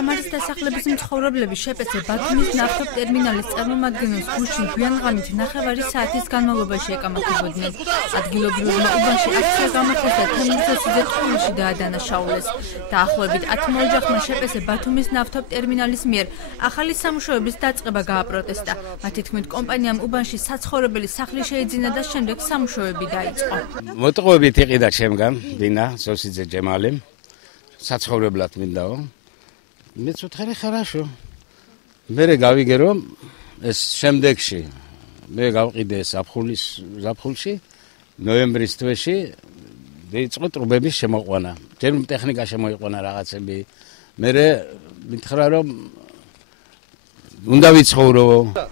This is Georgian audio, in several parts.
თამარის დასახლების მცხოვრებლები შეპეცე ბათუმის ნავთობტერმინალის წარმომადგენელს გუშინ გვიანღამით 9 საათის განმავლობაში ეკამათებოდნენ. ადგილობრივმა უბანში აქცია გამართეს და თემურზოსიძე ტყუილში დაადანაშაულეს. დაახლოებით 10 ოჯახმა შეპეცე ბათუმის ნავთობტერმინალის მიერ ახალი სამუშაოების დაწყება გააპროტესტა. მათი თქმით, კომპანიამ უბანში საცხოვრებელი სახლი შეიძინა და შემდეგ სამუშაოები დაიწყო. მოტყუებით იყიდა ჩემგან დინა ზოსიძე ჯემალი. საცხოვრებლად მინდაო. მეც ვთქარი ხარაშო. მე გავიგე რომ ეს შემდეგში მე გავყიდე ზაფხულში ნოემბრის თვეში დაიწყო ტრუბების შემოყვანა. ჯერ ტექნიკა შემოიყვანა რაღაცები. მე მითხრა რომ უნდა ვიცხოვრო.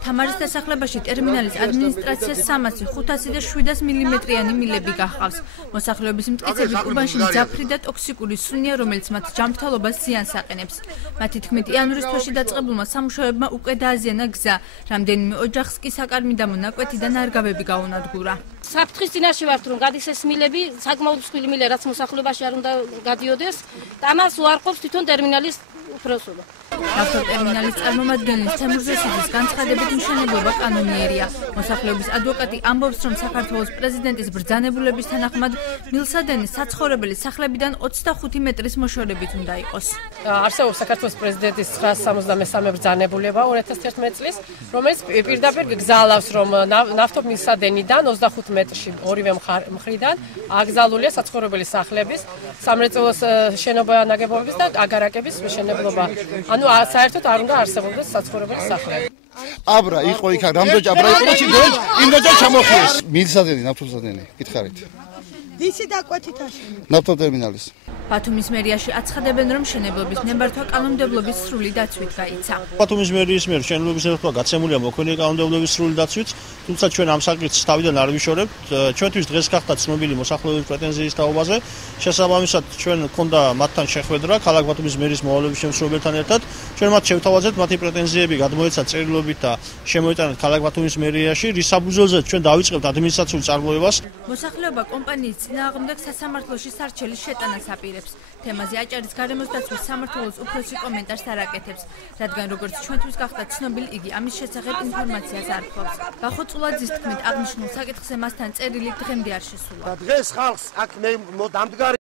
თამარის დასახლებაში ტერმინალის ადმინისტრაციას 300, 500 და 700 მილიმეტრიანი მილები გახავს. მოსახლეობის მტკიცებით უბანში მძაფრი და ტოქსიკური სუნია, რომელიც მათ ჯანმრთელობას ზიანს აყენებს. მათი თქმით, იანვრის თვეში დაწყებულმა სამუშაოებმა უკვე დააზიანა გზა. რამდენიმე ოჯახს კი საკარმიდამო ნაკვეთიდან არგავები გაუნადგურა. საფრთხის წინაშე ვართ, რომ გადის ეს მილები, საკმაოდ მსხვილი მილე, რაც მოსახლეობაში არ უნდა გადიოდეს და ამას უარყოფს თვითონ ტერმინალის უფროსობა. ნავთობტერმინალის წარმომადგენლის თემურზოსიძის განცხადებით მშენებლობა კანონიერია. მოსახლეობის ადვოკატი ამბობს, რომ საქართველოს პრეზიდენტის ბრძანებულების თანახმად მილსადენის საცხოვრებელი სახლებიდან 25 მეტრის მოშორებით უნდა იყოს. არსებობს საქართველოს პრეზიდენტის 973 ბრძანებულება 2011 წლის, რომელიც პირდაპირ გზაალავს, რომ ნავთობმილსადენიდან 25 მეტრში ორივე მხრიდან აკრძალულია საცხოვრებელი სახლების, სამრეწველოს შენობა ნაგებობების და აგარაკების მშენებლობა. ანუ საერთოდ არ უნდა არსებობდეს საცხოვრებელი სახლები. აბრა იყო იქ რამდენჯერ აბრა იყო იმდენჯერ ჩამოხიეს მილსადენი ნავთობსადენი გითხარით ვისი დაკვეთით აშენი ნავთობტერმინალის ბათუმის მერიაში აცხადებენ, რომ მშენებლობის ნებართვა კანონმდებლობის სრული დაცვით გაიცა. ბათუმის მერიის მიერ მშენებლობის ნებართვა გაცემულია მოქონილი კანონმდებლობის სრული დაცვით, თუმცა ჩვენ ამ საკითხს თავიდან არ ვიშორებთ. ჩვენთვის დღეს გახდა ცნობილი მოსახლეობის პრეტენზიის თაობაზე. შესაბამისად, ჩვენ გქონდა მათთან შეხვედრა ქალაქ ბათუმის მერიის მოვალეობის შემსრულებელთან ერთად. ჩვენ მათ შევთავაზეთ მათი პრეტენზიები გადმოეცა წერილობით და შემოიტანეთ ქალაქ ბათუმის მერიაში, რის საფუძველზე ჩვენ დავიწყებთ ადმინისტრაციულ წარმოებას. მოსახლეობა კომპანიის წინააღმდეგ სასამართლოში სარჩელის შეტანას აპირებს. თემაზე აჭარის გარემოს დაცვის სამმართველოს უფროსი კომენტარს არ აკეთებს, რადგან როგორც ჩვენთვის გახდა ცნობილი, იგი ამის შესახებ ინფორმაციას არ ფლობს. ბახოწულაძის თქმით, აღნიშნულ საკითხზე მასთან წერილი დღემდე არ შესულა. დღეს ხალხს აქ მე მომდგარი